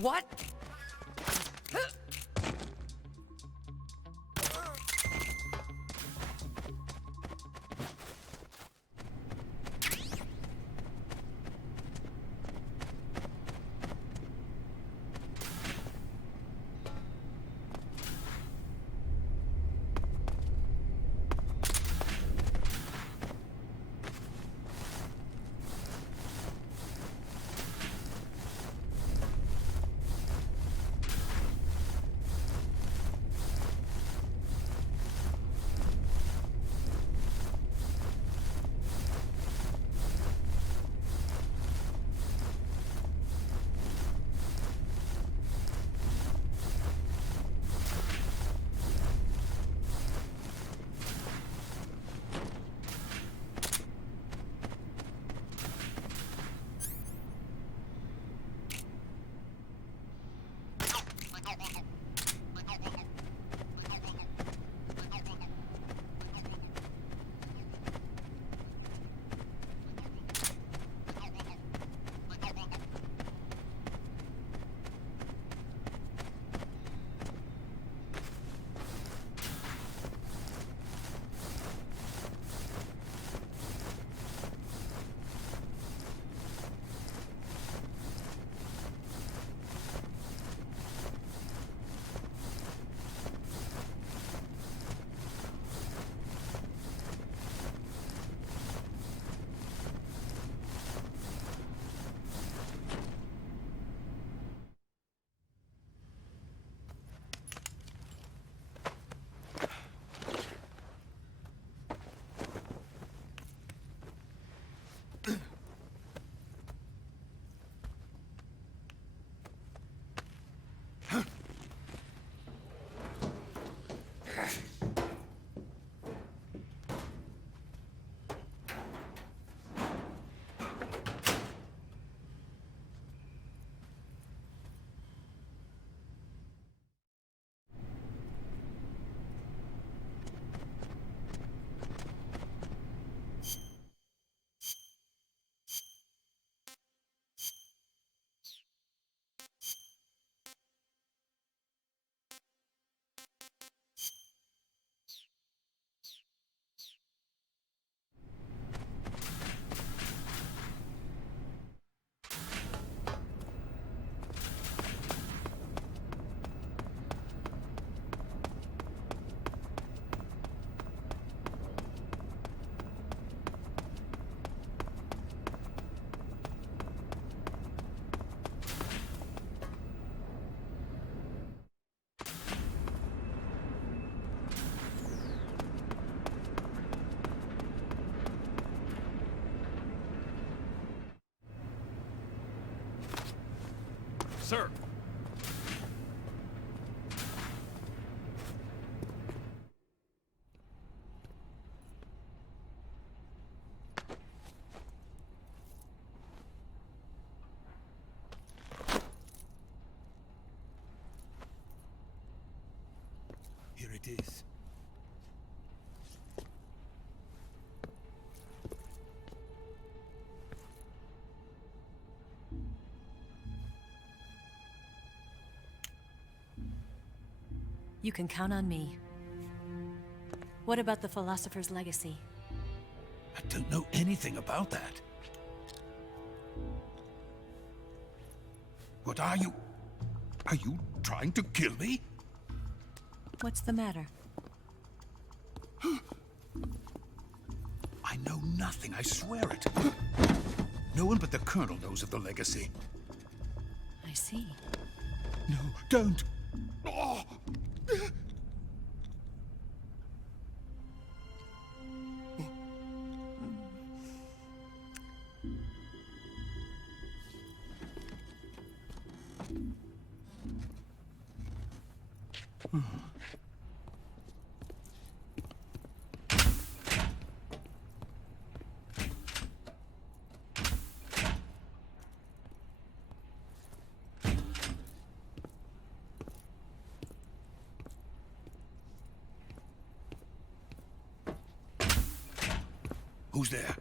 What? Sir! Here it is. You can count on me. What about the philosopher's legacy? I don't know anything about that. What are you? Are you trying to kill me? What's the matter? I know nothing, I swear it. No one but the Colonel knows of the legacy. I see. No, don't! Oh. Who's there?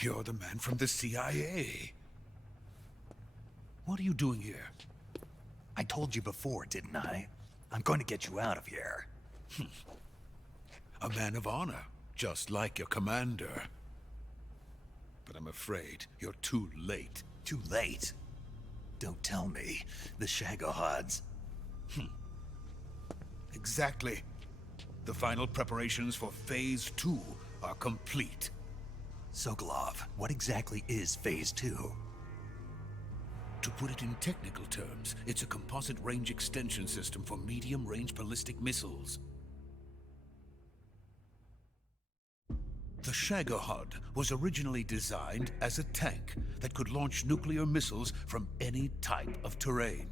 You're the man from the CIA. What are you doing here? I told you before, didn't I? I'm going to get you out of here. A man of honor, just like your commander. But I'm afraid you're too late. Too late? Don't tell me. The Shagohods. Exactly. The final preparations for Phase 2 are complete. Sokolov, what exactly is Phase 2? To put it in technical terms, it's a composite range extension system for medium-range ballistic missiles. The Shagohod was originally designed as a tank that could launch nuclear missiles from any type of terrain.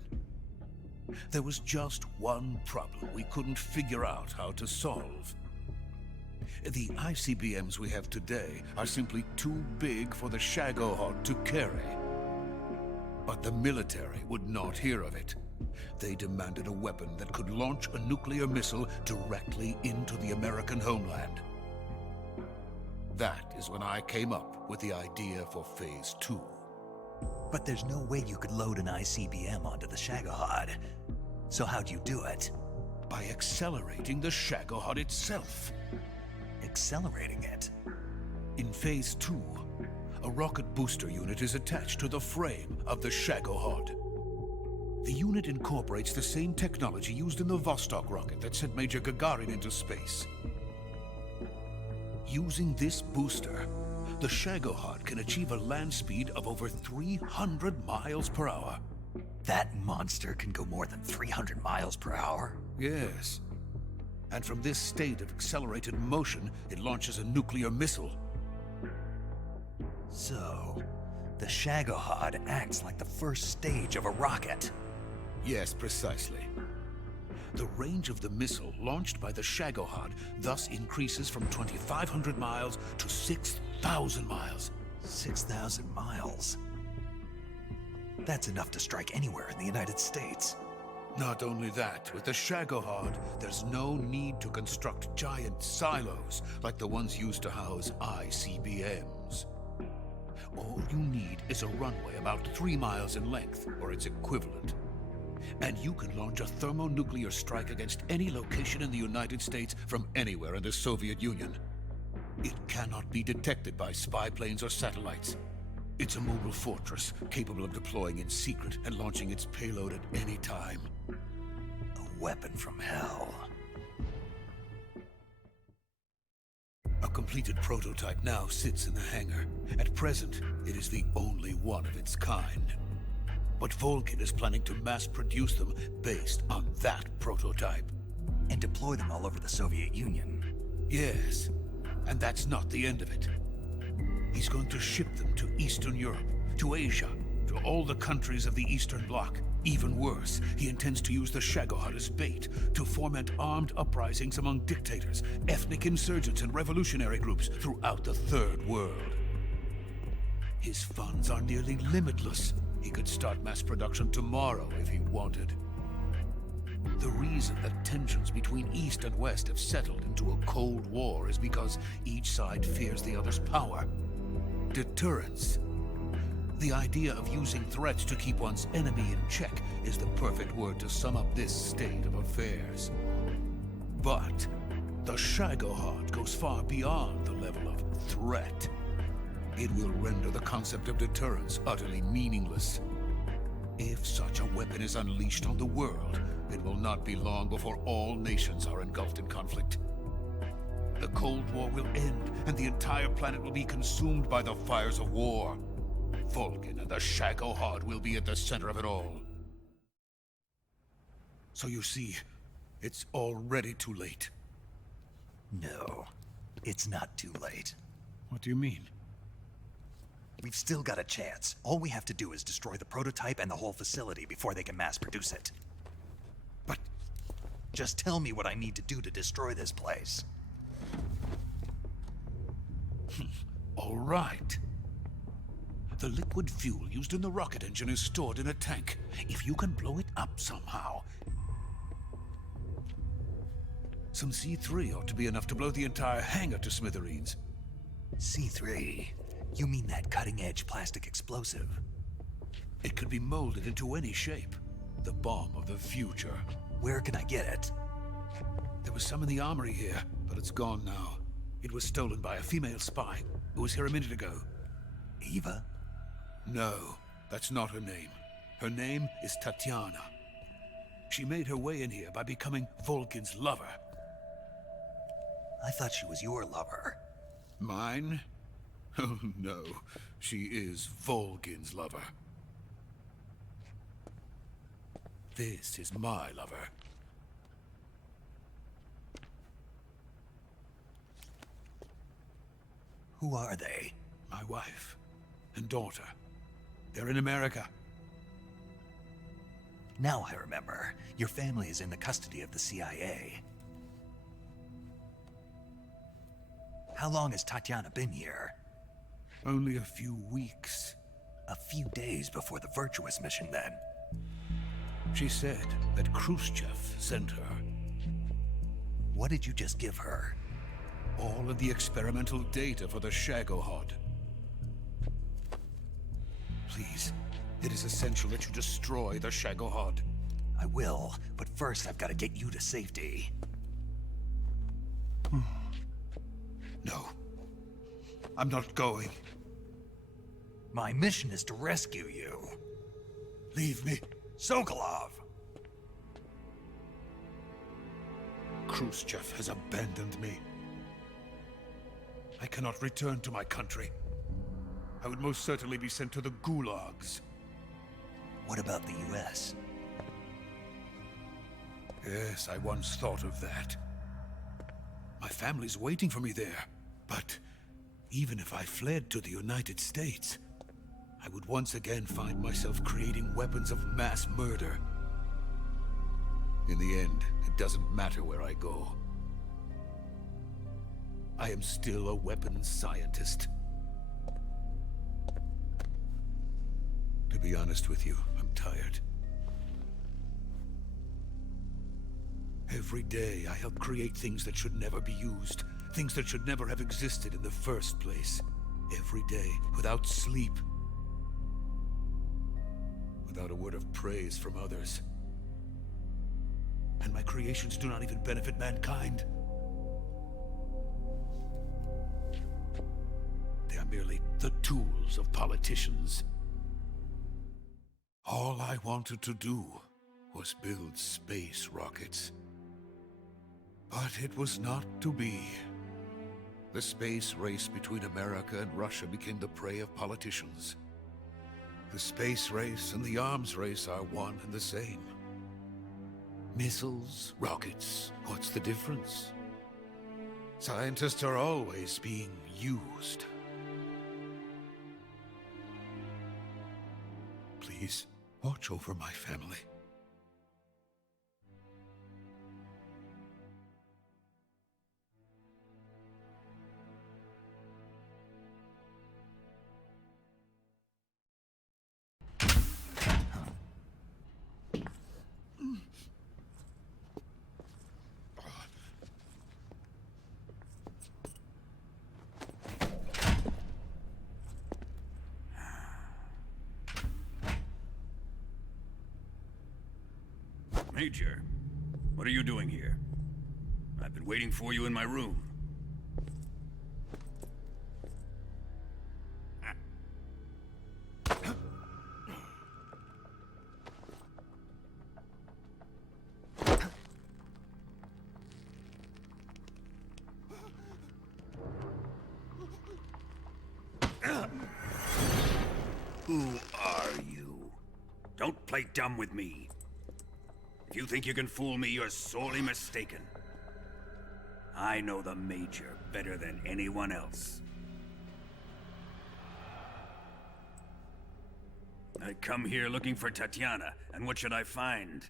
There was just one problem we couldn't figure out how to solve. The ICBMs we have today are simply too big for the Shagohod to carry. But the military would not hear of it. They demanded a weapon that could launch a nuclear missile directly into the American homeland. That is when I came up with the idea for Phase 2. But there's no way you could load an ICBM onto the Shagohod. So how'd you do it? By accelerating the Shagohod itself. Accelerating it? In Phase 2, a rocket booster unit is attached to the frame of the Shagohod. The unit incorporates the same technology used in the Vostok rocket that sent Major Gagarin into space. Using this booster, the Shagohod can achieve a land speed of over 300 miles per hour. That monster can go more than 300 miles per hour? Yes. And from this state of accelerated motion, it launches a nuclear missile. So, the Shagohod acts like the first stage of a rocket. Yes, precisely. The range of the missile launched by the Shagohod thus increases from 2,500 miles to 6,000 miles. 6,000 miles? That's enough to strike anywhere in the United States. Not only that, with the Shagohod, there's no need to construct giant silos like the ones used to house ICBMs. All you need is a runway about 3 miles in length, or its equivalent. And you can launch a thermonuclear strike against any location in the United States from anywhere in the Soviet Union. It cannot be detected by spy planes or satellites. It's a mobile fortress, capable of deploying in secret and launching its payload at any time. A weapon from hell. A completed prototype now sits in the hangar. At present, it is the only one of its kind. But Volkin is planning to mass-produce them based on that prototype. And deploy them all over the Soviet Union. Yes, and that's not the end of it. He's going to ship them to Eastern Europe, to Asia, to all the countries of the Eastern Bloc. Even worse, he intends to use the Shagohod as bait to foment armed uprisings among dictators, ethnic insurgents, and revolutionary groups throughout the Third World. His funds are nearly limitless. He could start mass production tomorrow if he wanted. The reason that tensions between East and West have settled into a Cold War is because each side fears the other's power. Deterrence. The idea of using threats to keep one's enemy in check is the perfect word to sum up this state of affairs. But the Shagohod goes far beyond the level of threat. It will render the concept of deterrence utterly meaningless. If such a weapon is unleashed on the world, it will not be long before all nations are engulfed in conflict. The Cold War will end, and the entire planet will be consumed by the fires of war. Volkin and the Shagohod will be at the center of it all. So you see, it's already too late. No, it's not too late. What do you mean? We've still got a chance. All we have to do is destroy the prototype and the whole facility before they can mass produce it. But just tell me what I need to do to destroy this place. All right. The liquid fuel used in the rocket engine is stored in a tank. If you can blow it up somehow... Some C3 ought to be enough to blow the entire hangar to smithereens. C3? You mean that cutting-edge plastic explosive? It can be molded into any shape. The bomb of the future. Where can I get it? There was some in the armory here, but it's gone now. It was stolen by a female spy who was here a minute ago. Eva? No, that's not her name. Her name is Tatiana. She made her way in here by becoming Volkin's lover. I thought she was your lover. Mine? Oh no, she is Volkin's lover. This is my lover. Who are they? My wife and daughter. They're in America. Now I remember. Your family is in the custody of the CIA. How long has Tatiana been here? Only a few weeks. A few days before the Virtuous mission, then. She said that Khrushchev sent her. What did you just give her? All of the experimental data for the Shagohod. Please, it is essential that you destroy the Shagohod. I will, but first I've got to get you to safety. No. I'm not going. My mission is to rescue you. Leave me. Sokolov! Khrushchev has abandoned me. I cannot return to my country. I would most certainly be sent to the gulags. What about the US? Yes, I once thought of that. My family's waiting for me there. But even if I fled to the United States, I would once again find myself creating weapons of mass murder. In the end, it doesn't matter where I go. I am still a weapons scientist. To be honest with you, I'm tired. Every day, I help create things that should never be used. Things that should never have existed in the first place. Every day, without sleep. Without a word of praise from others. And my creations do not even benefit mankind. They are merely the tools of politicians. All I wanted to do was build space rockets. But it was not to be. The space race between America and Russia became the prey of politicians. The space race and the arms race are one and the same. Missiles, rockets, what's the difference? Scientists are always being used. Please, watch over my family. Major, what are you doing here? I've been waiting for you in my room. Who are you? Don't play dumb with me. If you think you can fool me, you're sorely mistaken. I know the Major better than anyone else. I come here looking for Tatiana, and what should I find?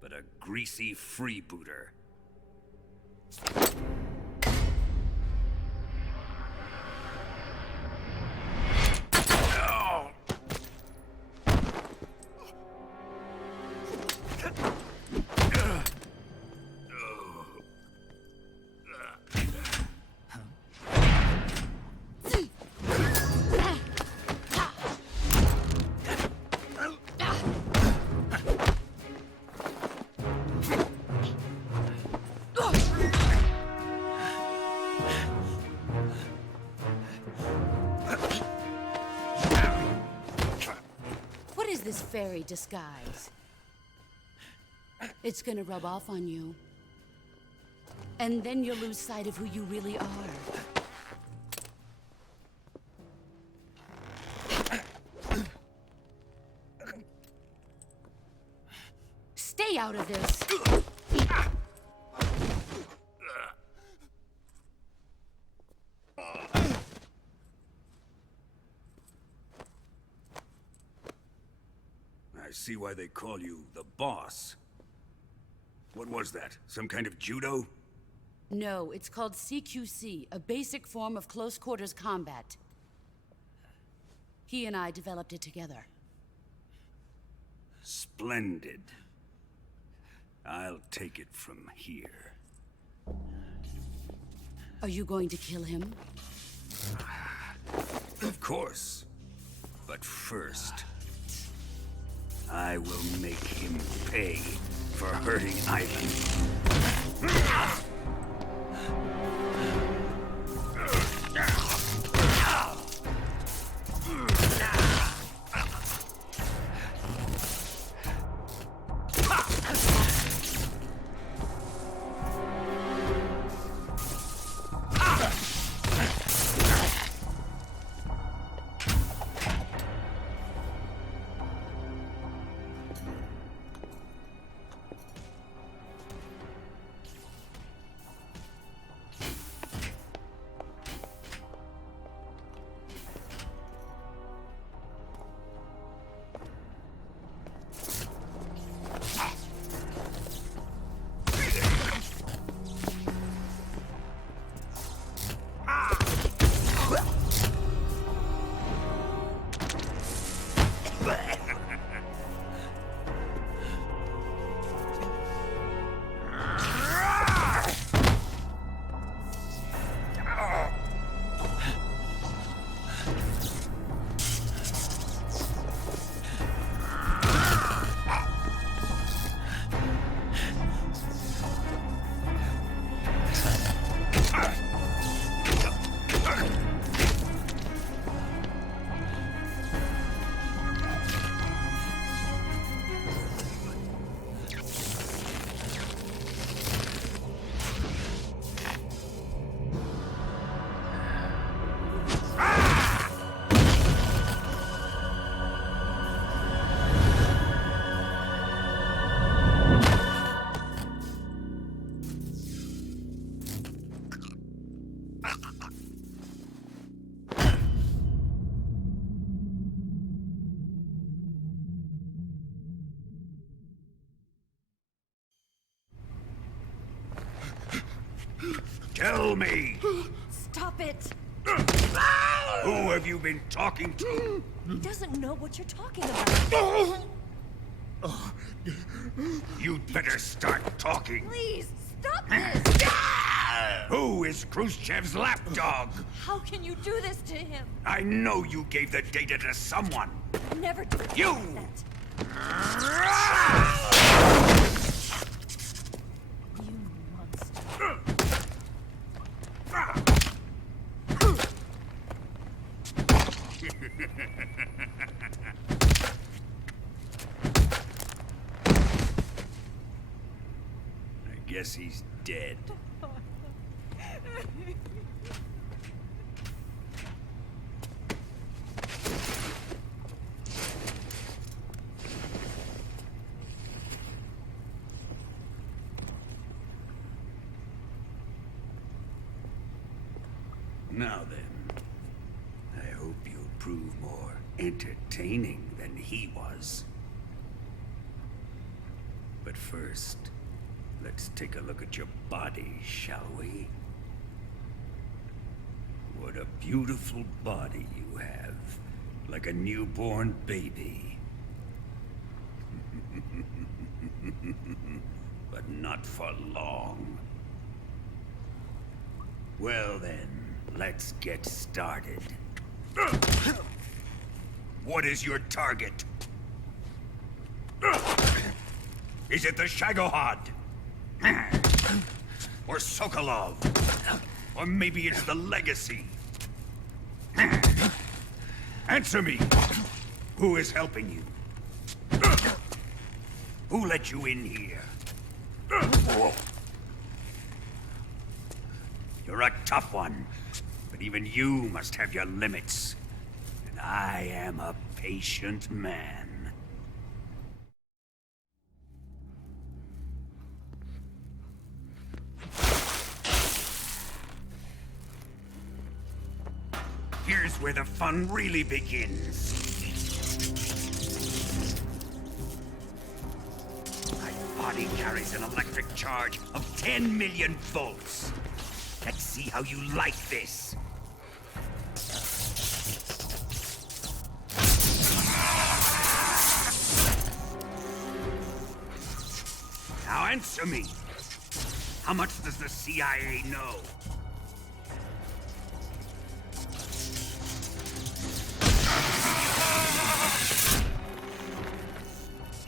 But a greasy freebooter. this fairy disguise. It's gonna rub off on you. And then you'll lose sight of who you really are. Stay out of this! I see why they call you the boss. What was that? Some kind of judo? No, it's called CQC, a basic form of close quarters combat. He and I developed it together. Splendid. I'll take it from here. Are you going to kill him? Of course. But first, I will make him pay for hurting Ivan. Tell me! Stop it! Who have you been talking to? He doesn't know what you're talking about. You'd better start talking. Please, stop this! Who is Khrushchev's lapdog? How can you do this to him? I know you gave the data to someone. Never do You! that. You monster. I guess he's dead. Now then, I hope you'll prove more entertaining than he was. But first, let's take a look at your body, shall we? What a beautiful body you have, like a newborn baby. But not for long. Well then, let's get started. What is your target? Is it the Shagohod? Or Sokolov? Or maybe it's the Legacy? Answer me! Who is helping you? Who let you in here? You're a tough one, but even you must have your limits. And I am a patient man. Here's where the fun really begins. My body carries an electric charge of 10 million volts. Let's see how you like this. Now answer me. How much does the CIA know?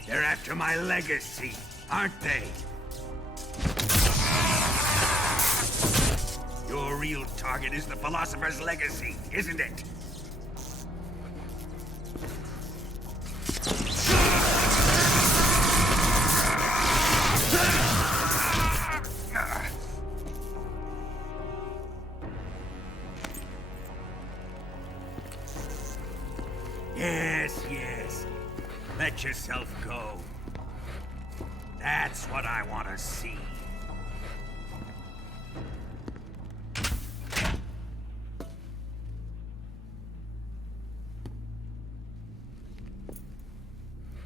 They're after my legacy, aren't they? Your real target is the Philosopher's legacy, isn't it? Yes. Let yourself go. That's what I want to see.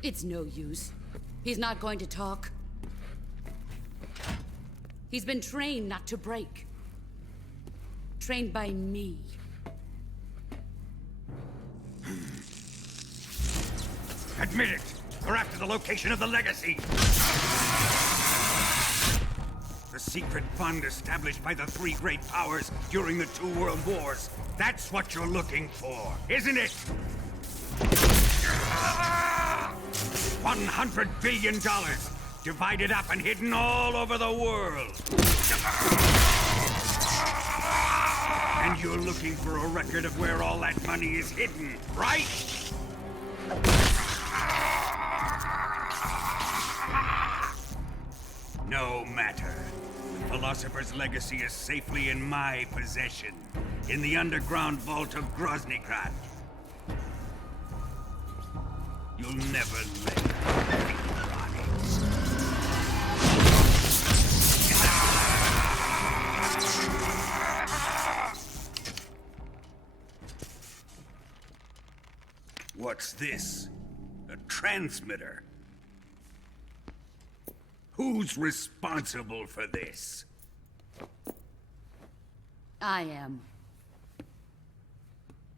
It's no use. He's not going to talk. He's been trained not to break. Trained by me. Admit it! We're after the location of the legacy! The secret fund established by the three great powers during the 2 world wars. That's what you're looking for, isn't it? $100 billion, divided up and hidden all over the world. And you're looking for a record of where all that money is hidden, right? No matter. The Philosopher's legacy is safely in my possession, in the underground vault of Groznygrad. You'll never lay a finger on it. What's this? A transmitter? Who's responsible for this? I am.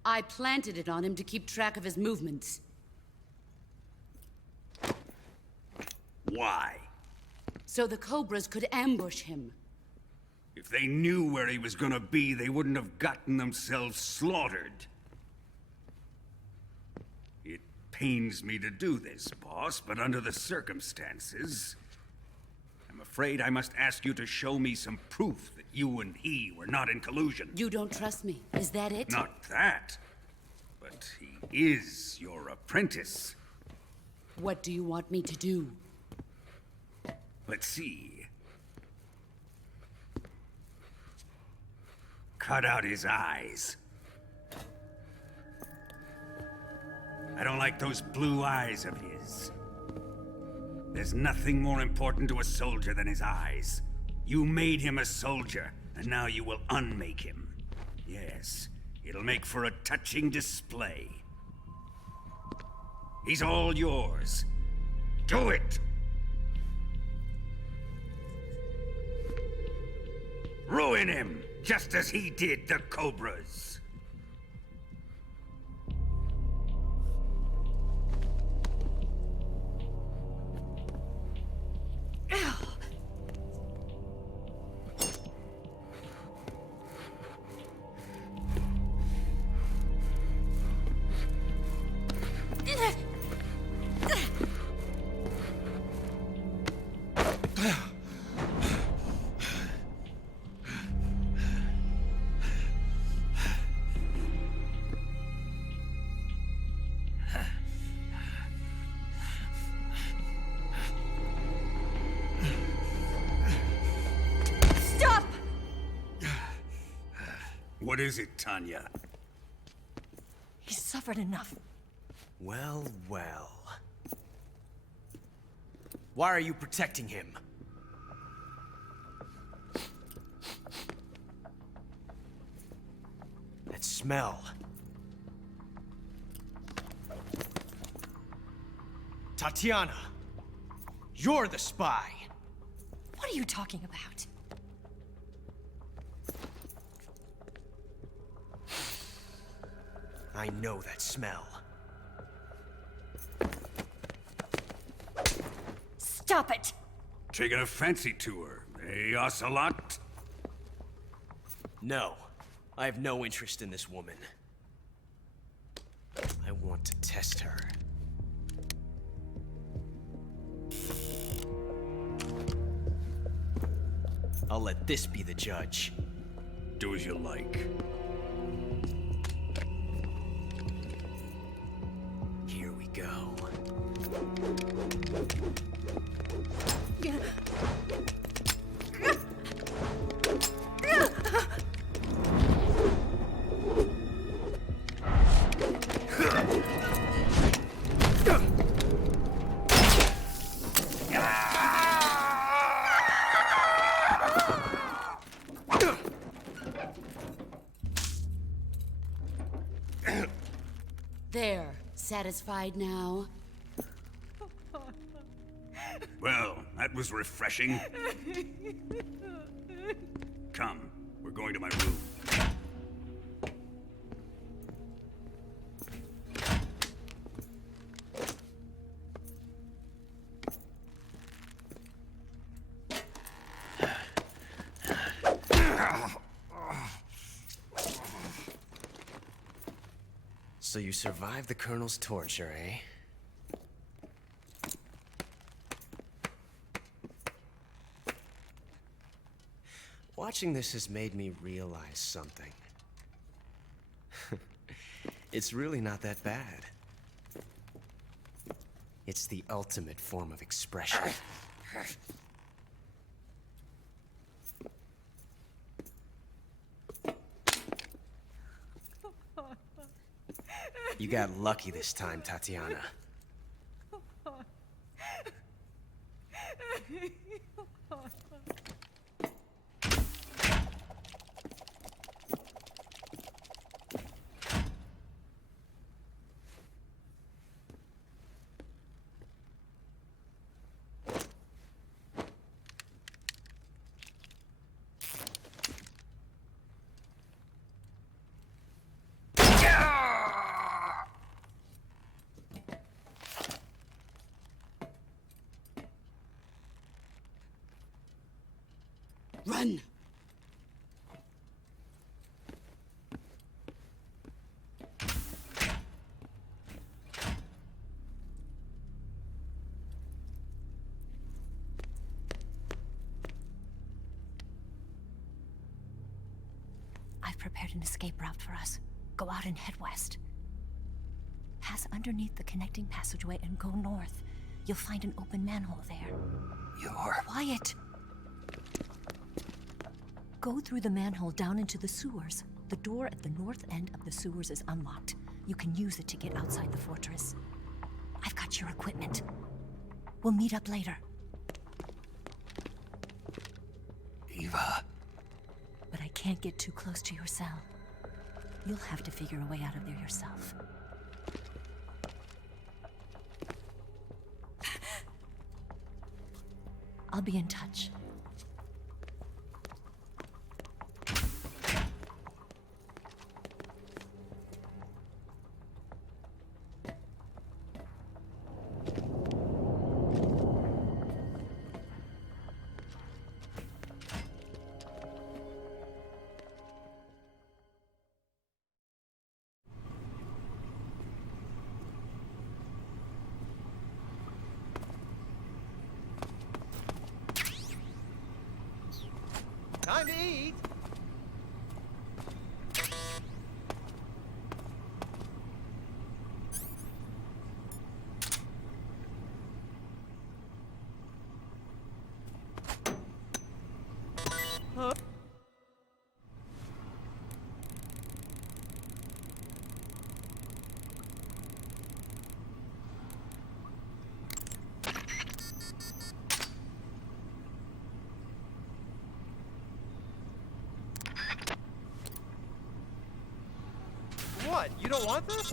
I planted it on him to keep track of his movements. Why? So the Cobras could ambush him. If they knew where he was gonna be, they wouldn't have gotten themselves slaughtered. It pains me to do this, boss, but under the circumstances, I'm afraid I must ask you to show me some proof that you and he were not in collusion. You don't trust me, is that it? Not that, but he is your apprentice. What do you want me to do? Let's see. Cut out his eyes. I don't like those blue eyes of his. There's nothing more important to a soldier than his eyes. You made him a soldier, and now you will unmake him. Yes, it'll make for a touching display. He's all yours. Do it! Ruin him, just as he did the Cobras. What is it, Tanya? He's suffered enough. Well, well. Why are you protecting him? That smell. Tatiana, you're the spy. What are you talking about? I know that smell. Stop it! Taking a fancy to her, eh, Ocelot? No, I have no interest in this woman. I want to test her. I'll let this be the judge. Do as you like. Here we go. There. Satisfied now? Well, that was refreshing. Come, we're going to my room. So you survived the Colonel's torture, eh? Watching this has made me realize something. It's really not that bad. It's the ultimate form of expression. You got lucky this time, Tatiana. Run! I've prepared an escape route for us. Go out and head west. Pass underneath the connecting passageway and go north. You'll find an open manhole there. You're... Quiet! Go through the manhole down into the sewers. The door at the north end of the sewers is unlocked. You can use it to get outside the fortress. I've got your equipment. We'll meet up later. Eva... But I can't get too close to your cell. You'll have to figure a way out of there yourself. I'll be in touch. Time to eat! don't want this?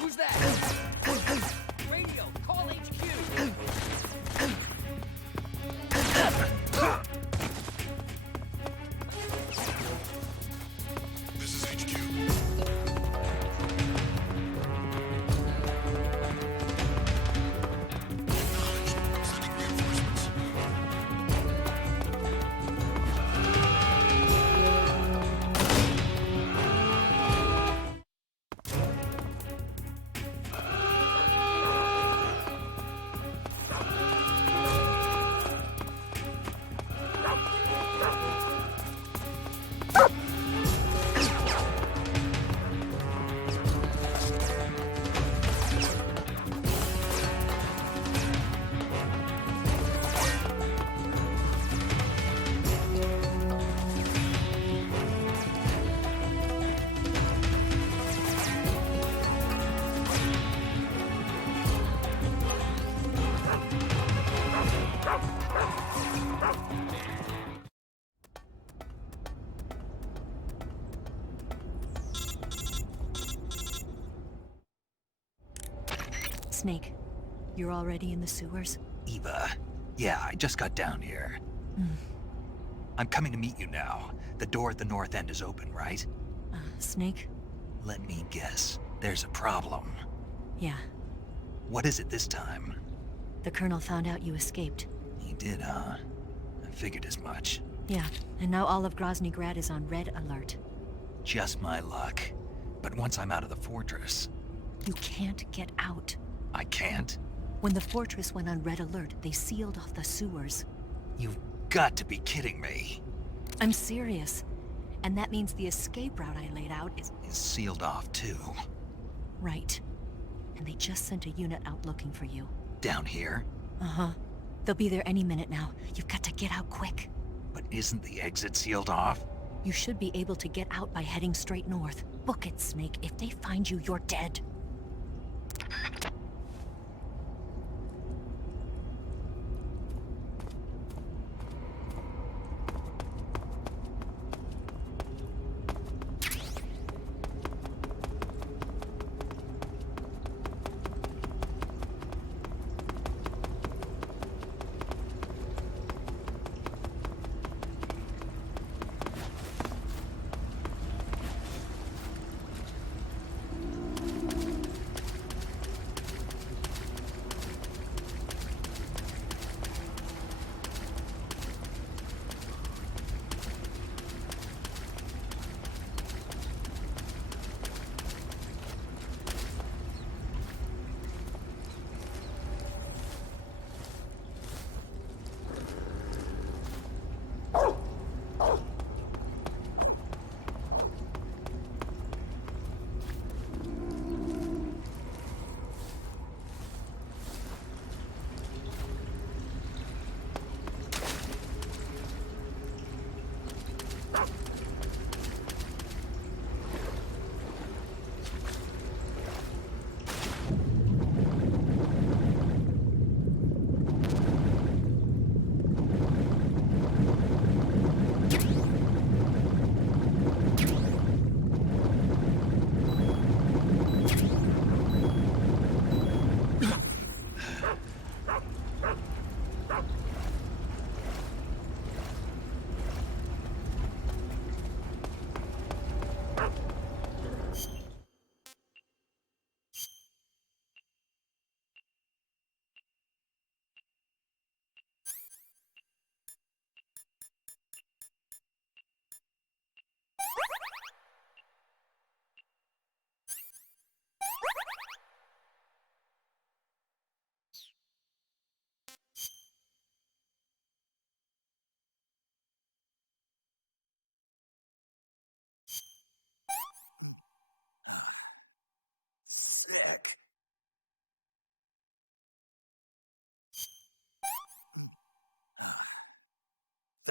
Who's that? Radio, call HQ. This is HQ. Sending reinforcements. Snake, you're already in the sewers? Eva. Yeah, I just got down here. I'm coming to meet you now. The door at the north end is open, right? Snake? Let me guess. There's a problem. Yeah. What is it this time? The Colonel found out you escaped. He did, huh? I figured as much. Yeah, and now all of Grozny Grad is on red alert. Just my luck. But once I'm out of the fortress... You can't get out. I can't? When the fortress went on red alert, they sealed off the sewers. You've got to be kidding me. I'm serious. And that means the escape route I laid out is... Is sealed off, too. Right. And they just sent a unit out looking for you. Down here? Uh-huh. They'll be there any minute now. You've got to get out quick. But isn't the exit sealed off? You should be able to get out by heading straight north. Book it, Snake. If they find you, you're dead.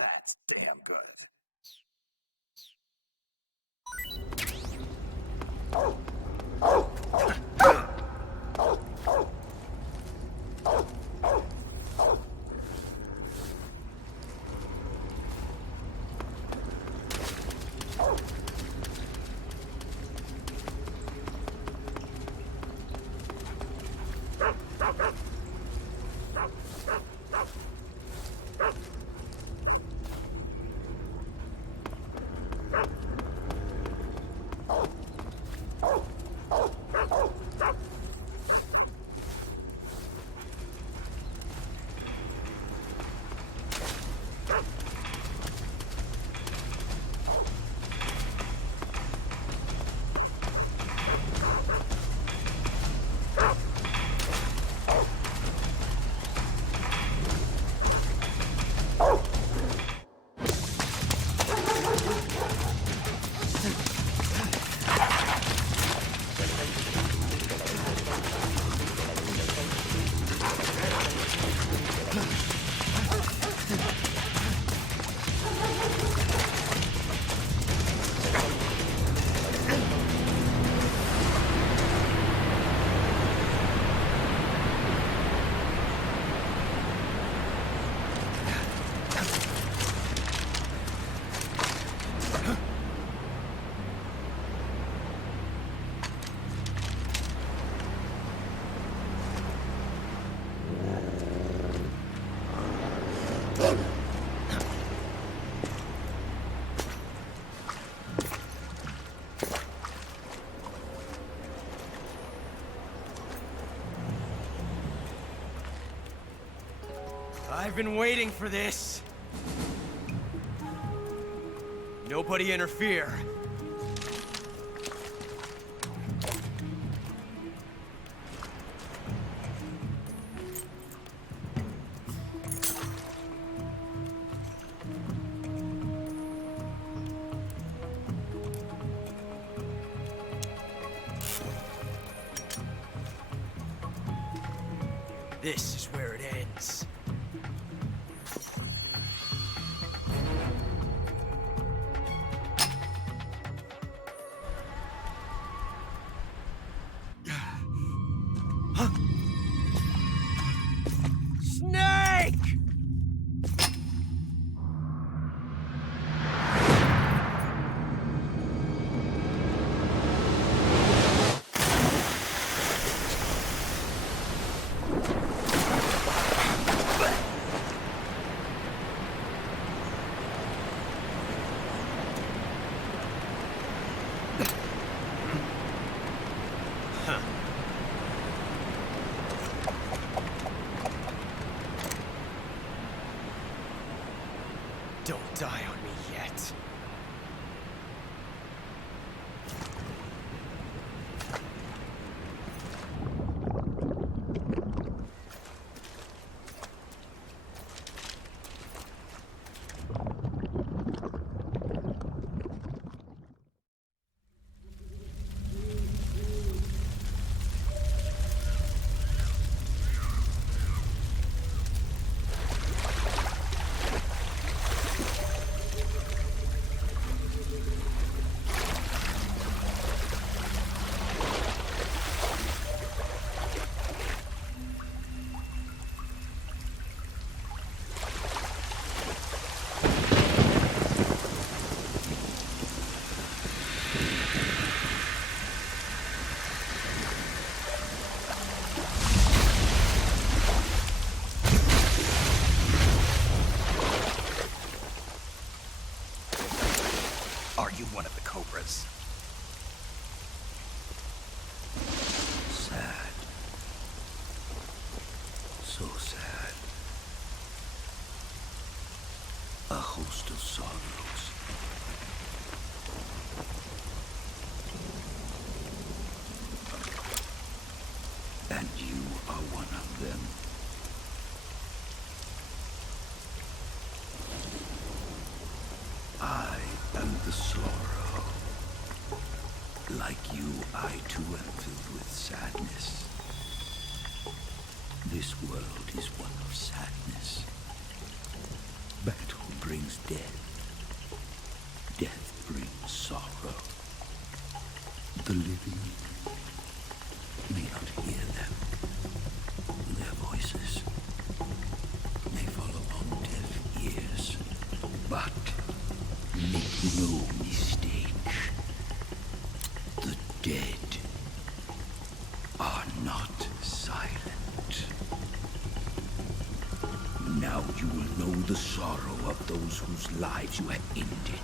That's damn good. I've been waiting for this. Nobody interfere. This is where it ends. Snake! Don't die on me yet. Are you one of the Cobras? Sad. So sad. A host of sorrows. And you are one of them. I am the sorrow. Like you, I too am filled with sadness. This world is one of sadness. Battle brings may not hear them. Their voices may fall upon deaf ears. But make no mistake, the dead are not silent. Now you will know the sorrow of those whose lives you have ended.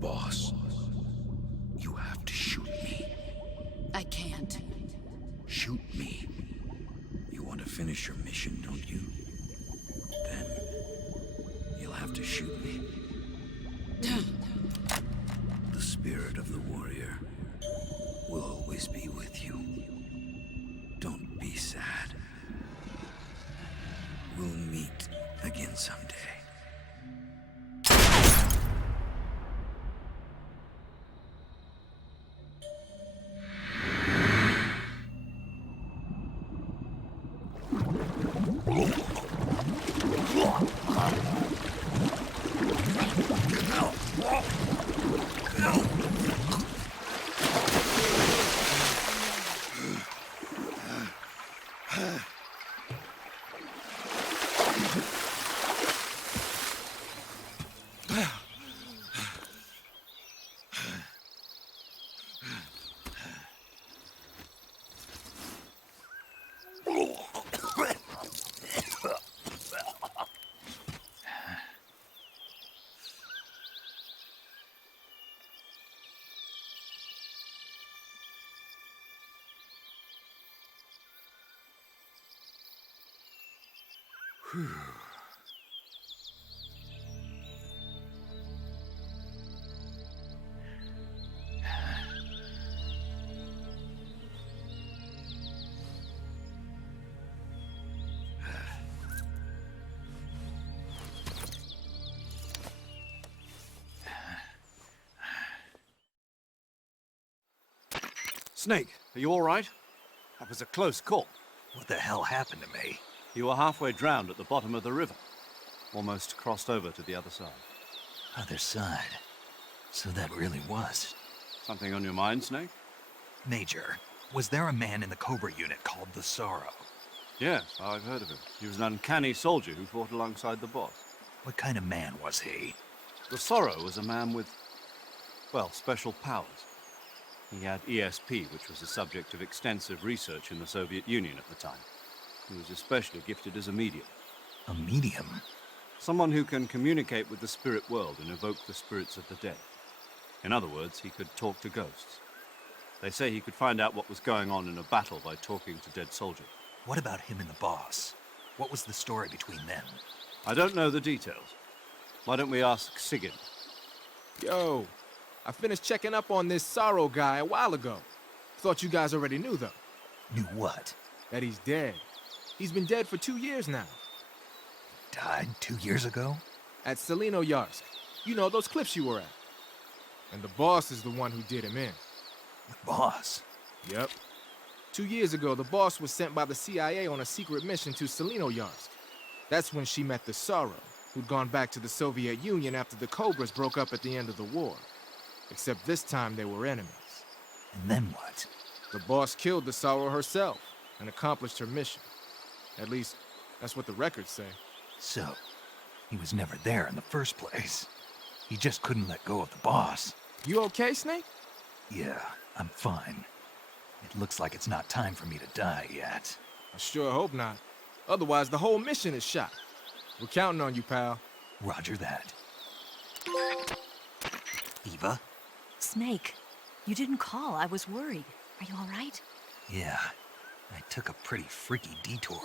Boss, you have to shoot me. I can't. Shoot me. You want to finish your mission, don't you? Then you'll have to shoot me. The spirit of the warrior will always be with you. Don't be sad. We'll meet again someday. Snake, are you all right? That was a close call. What the hell happened to me? You were halfway drowned at the bottom of the river. Almost crossed over to the other side. Other side. So that really was. Something on your mind, Snake? Major, was there a man in the Cobra unit called the Sorrow? Yes, I've heard of him. He was an uncanny soldier who fought alongside the boss. What kind of man was he? The Sorrow was a man with, well, special powers. He had ESP, which was the subject of extensive research in the Soviet Union at the time. He was especially gifted as a medium. A medium? Someone who can communicate with the spirit world and evoke the spirits of the dead. In other words, he could talk to ghosts. They say he could find out what was going on in a battle by talking to dead soldiers. What about him and the boss? What was the story between them? I don't know the details. Why don't we ask Sigyn? Yo, I finished checking up on this Sorrow guy a while ago. Thought you guys already knew, though. Knew what? That he's dead. He's been dead for 2 years now. Died 2 years ago? At Selino-Yarsk. You know, those cliffs you were at. And the boss is the one who did him in. The boss? Yep. 2 years ago, the boss was sent by the CIA on a secret mission to Selino-Yarsk. That's when she met the Sorrow, who'd gone back to the Soviet Union after the Cobras broke up at the end of the war. Except this time they were enemies. And then what? The boss killed the Sorrow herself and accomplished her mission. At least, that's what the records say. So, he was never there in the first place. He just couldn't let go of the boss. You okay, Snake? Yeah, I'm fine. It looks like it's not time for me to die yet. I sure hope not. Otherwise, the whole mission is shot. We're counting on you, pal. Roger that. Eva? Snake, you didn't call. I was worried. Are you all right? Yeah, I took a pretty freaky detour.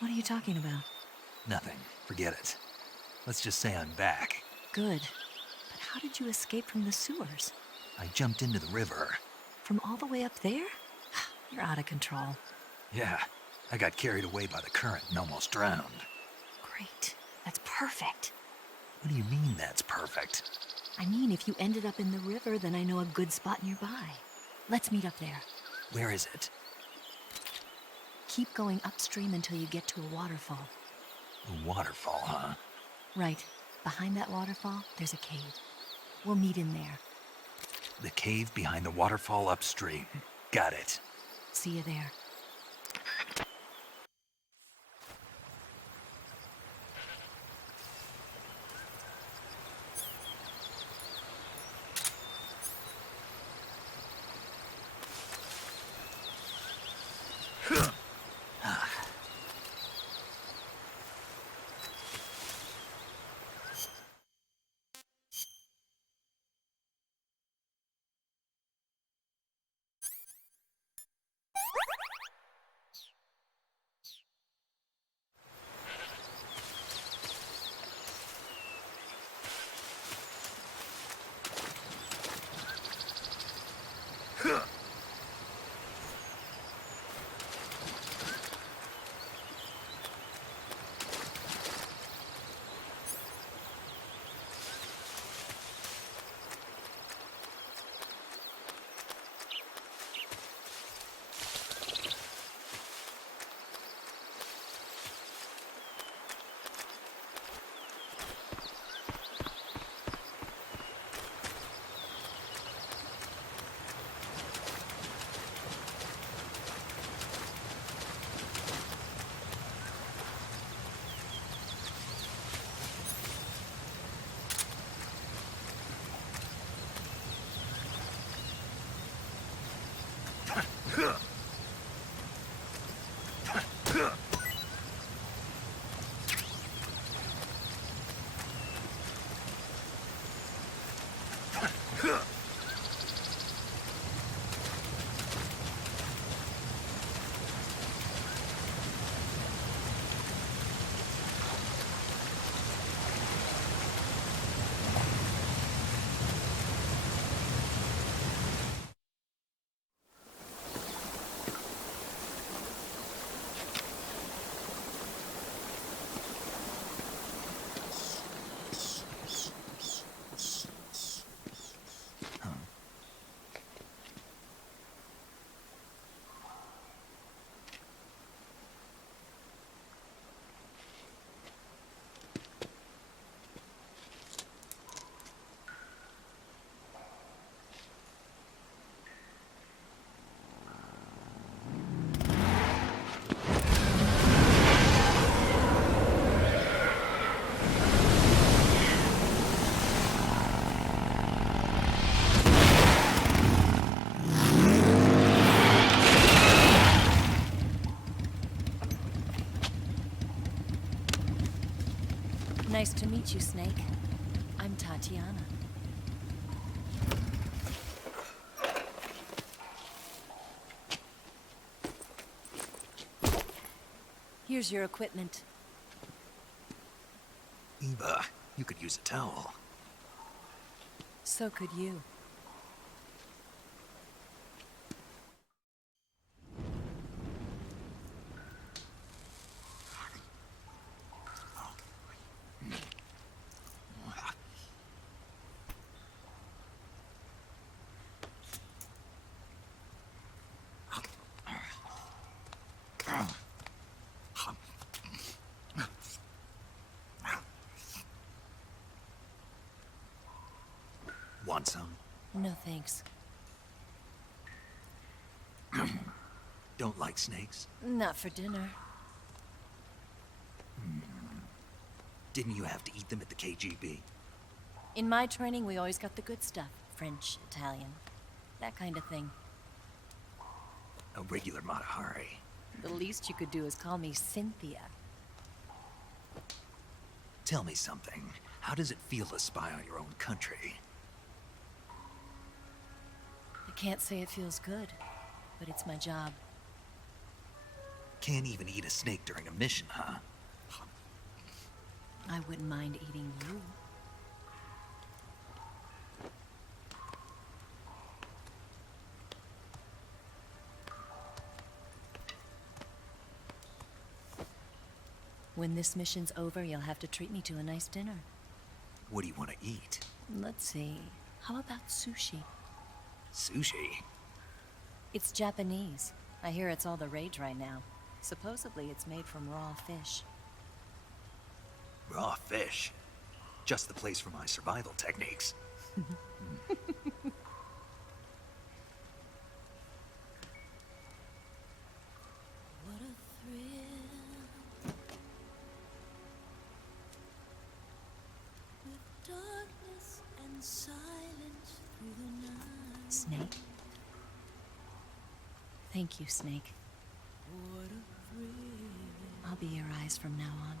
What are you talking about? Nothing. Forget it. Let's just say I'm back. Good. But how did you escape from the sewers? I jumped into the river. From all the way up there? You're out of control. Yeah, I got carried away by the current and almost drowned. Great. That's perfect. What do you mean that's perfect? I mean, if you ended up in the river, then I know a good spot nearby. Let's meet up there. Where is it? Keep going upstream until you get to a waterfall. A waterfall, huh? Right. Behind that waterfall, there's a cave. We'll meet in there. The cave behind the waterfall upstream. Got it. See you there. meet you, Snake. I'm Tatiana. Here's your equipment. Eva, you could use a towel. So could you. Want some? No thanks. Don't like snakes? Not for dinner. Didn't you have to eat them at the KGB? In my training, we always got the good stuff. French, Italian, that kind of thing. A regular Matahari. The least you could do is call me Cynthia. Tell me something. How does it feel to spy on your own country? I can't say it feels good, but it's my job. Can't even eat a snake during a mission, huh? I wouldn't mind eating you. When this mission's over, you'll have to treat me to a nice dinner. What do you want to eat? Let's see. How about sushi? Sushi? It's Japanese. I hear it's all the rage right now. Supposedly it's made from raw fish. Raw fish? Just the place for my survival techniques. What a thrill. With darkness and silence through the night. Snake? Thank you, Snake. What a thrill. I'll be your eyes from now on.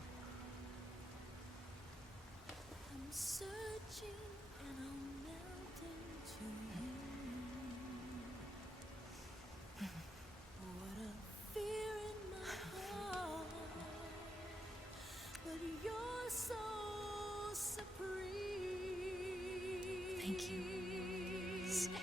I'm searching and I'm melting to you. What a fear in my heart, but you're so supreme. Thank you, Snake.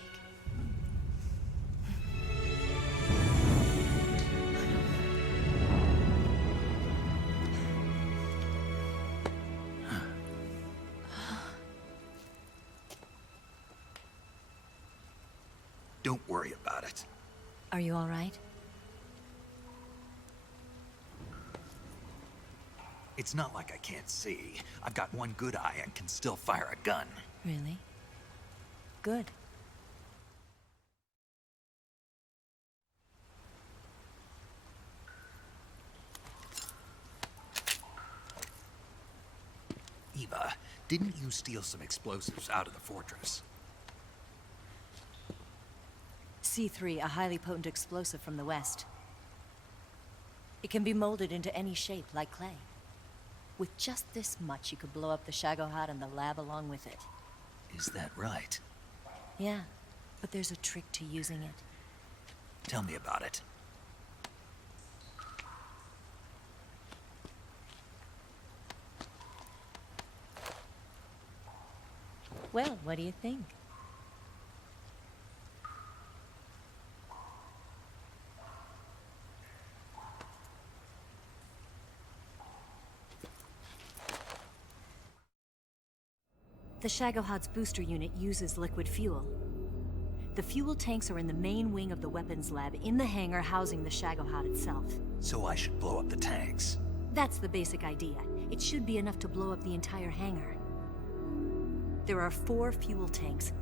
Don't worry about it. Are you all right? It's not like I can't see. I've got one good eye and can still fire a gun. Really? Good. Eva, didn't you steal some explosives out of the fortress? C3, a highly potent explosive from the west. It can be molded into any shape, like clay. With just this much, you could blow up the Shagohod and the lab along with it. Is that right? Yeah, but there's a trick to using it. Tell me about it. Well, what do you think? The Shagohod's booster unit uses liquid fuel. The fuel tanks are in the main wing of the weapons lab in the hangar housing the Shagohod itself. So I should blow up the tanks. That's the basic idea. It should be enough to blow up the entire hangar. There are 4 fuel tanks.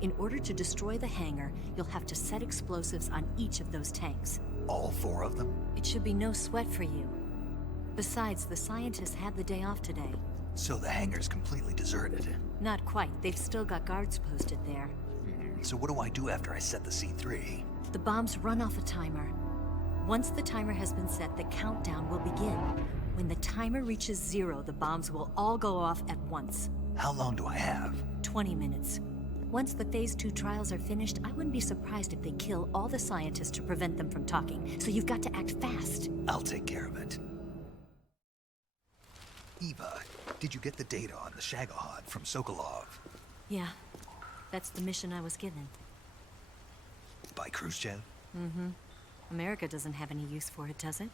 In order to destroy the hangar, you'll have to set explosives on each of those tanks. All 4 of them? It should be no sweat for you. Besides, the scientists had the day off today. So the hangar's completely deserted. Not quite. They've still got guards posted there. So what do I do after I set the C3? The bombs run off a timer. Once the timer has been set, the countdown will begin. When the timer reaches 0, the bombs will all go off at once. How long do I have? 20 minutes. Once the Phase 2 trials are finished, I wouldn't be surprised if they kill all the scientists to prevent them from talking. So you've got to act fast. I'll take care of it. Eva, did you get the data on the Shagohod from Sokolov? Yeah, that's the mission I was given. By Khrushchev? Mm-hmm. America doesn't have any use for it, does it?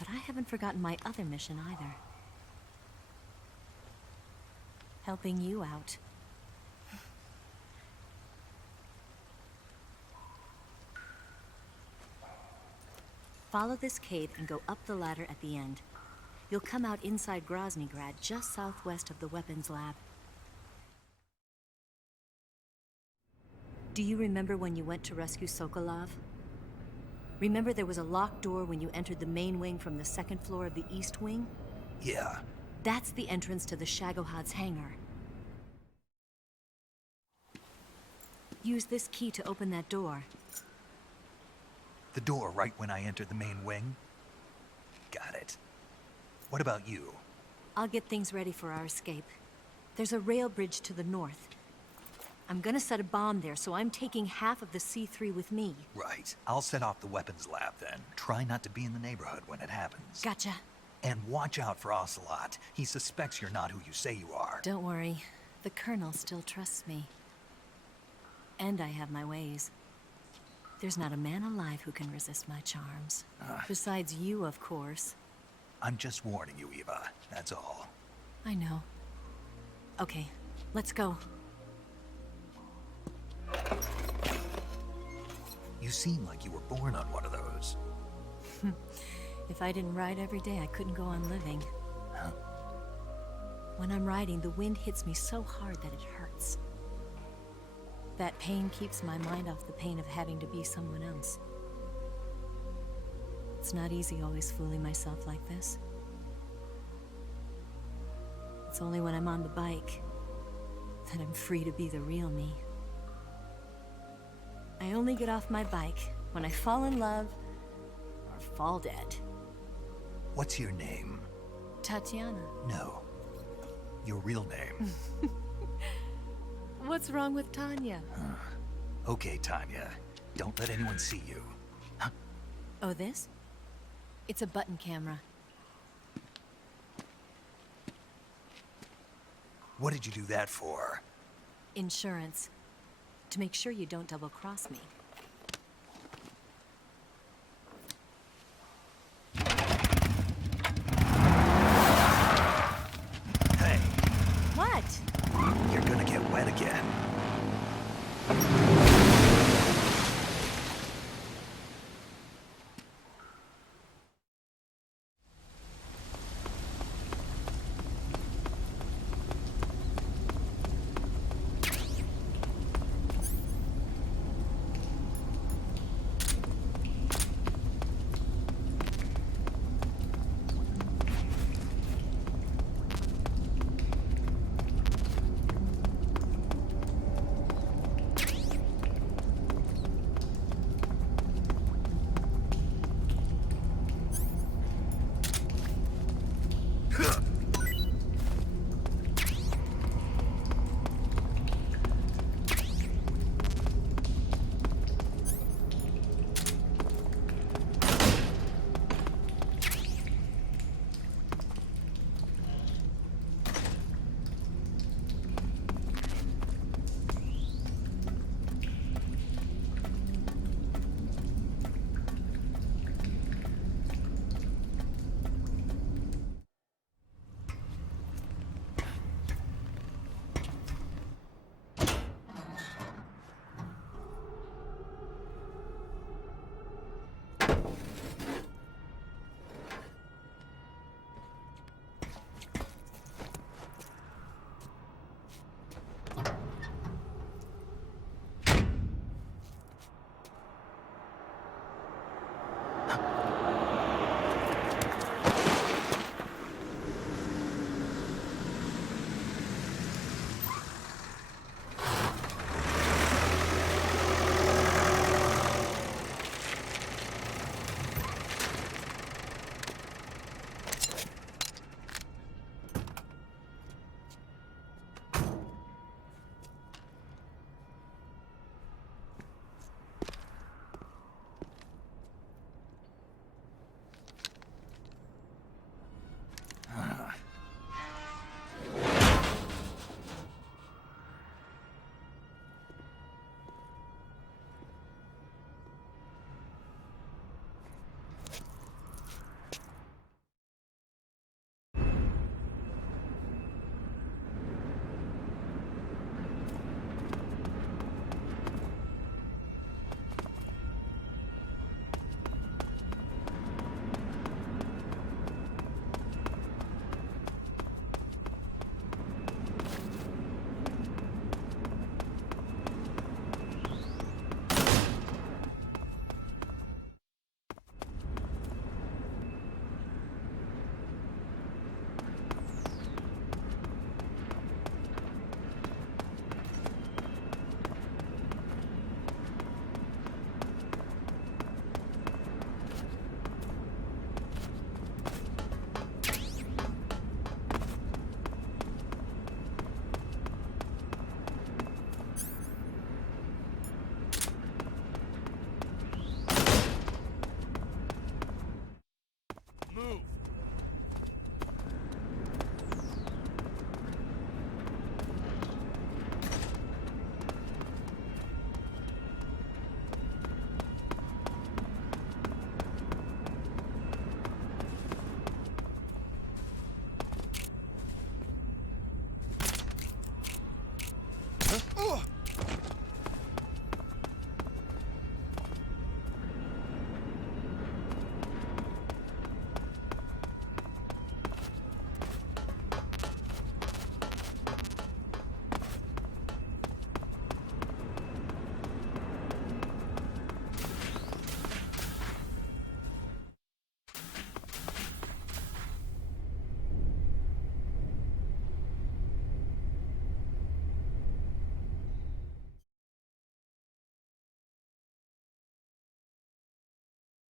But I haven't forgotten my other mission either. Helping you out. Follow this cave and go up the ladder at the end. You'll come out inside Groznygrad, just southwest of the weapons lab. Do you remember when you went to rescue Sokolov? Remember there was a locked door when you entered the main wing from the second floor of the east wing? Yeah. That's the entrance to the Shagohod's hangar. Use this key to open that door. The door right when I entered the main wing? Got it. What about you? I'll get things ready for our escape. There's a rail bridge to the north. I'm gonna set a bomb there, so I'm taking half of the C3 with me. Right. I'll set off the weapons lab then. Try not to be in the neighborhood when it happens. Gotcha. And watch out for Ocelot. He suspects you're not who you say you are. Don't worry. The Colonel still trusts me. And I have my ways. There's not a man alive who can resist my charms. Besides you, of course. I'm just warning you, Eva. That's all. I know. Okay, let's go. You seem like you were born on one of those. If I didn't ride every day, I couldn't go on living. Huh? When I'm riding, the wind hits me so hard that it hurts. That pain keeps my mind off the pain of having to be someone else. It's not easy always fooling myself like this. It's only when I'm on the bike that I'm free to be the real me. I only get off my bike when I fall in love or fall dead. What's your name? Tatiana. No. Your real name. What's wrong with Tanya? Okay, Tanya. Don't let anyone see you. Oh, this? It's a button camera. What did you do that for? Insurance. To make sure you don't double-cross me.